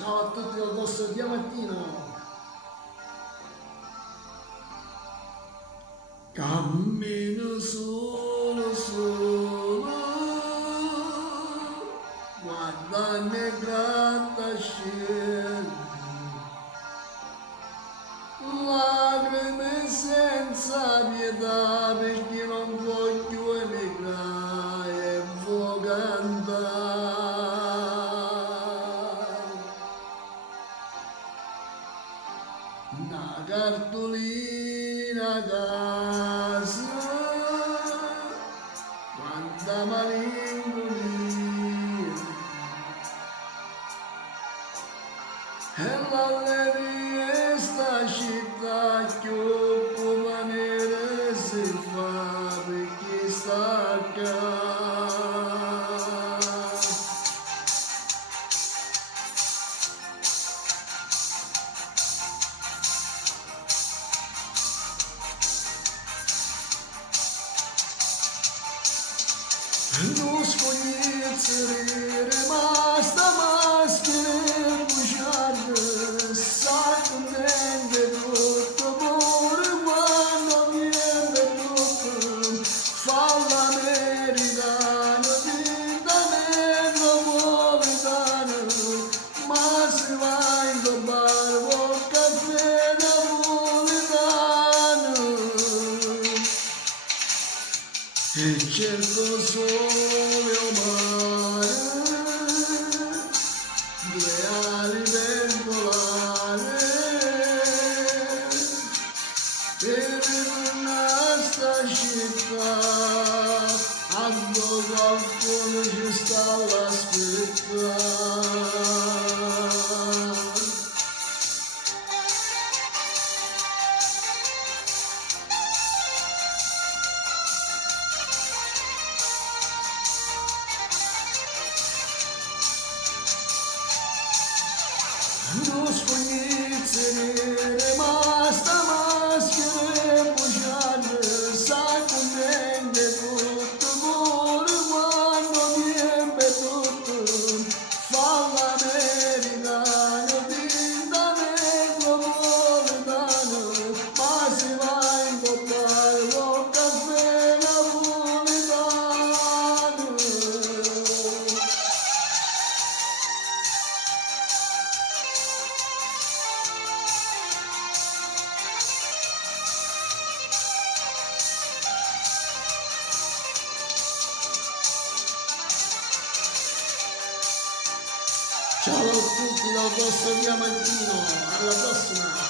Ciao a tutti dal vostro Diamantino. Cammino solo, solo, guardando il grattacielo, lacrime senza pietà perché non voglio emigrare e voglio cantare. Una cartolina a casa, quanta malinconia, e l'allegria sta città che occupa nere si fa perché sta acá. Non scogliere rimasta maschera bruciata, sai contente tutto pure quando viene tutto, fa l'americano, vinta metropolitano, ma si va in bar con caffè napoletano. E cerco sole o mare, due ali per volare, per ritornare a sta città, a dove qualcuno ci sta all'aspettare. Non scogliere rimasta maschera bruciata, sai contente tutto pure quando viene tutto, fa l'americano, vinta metropolitano, ma si va in coppare con caffè napoletano. Ciao a tutti dal vostro Diamantino, alla prossima!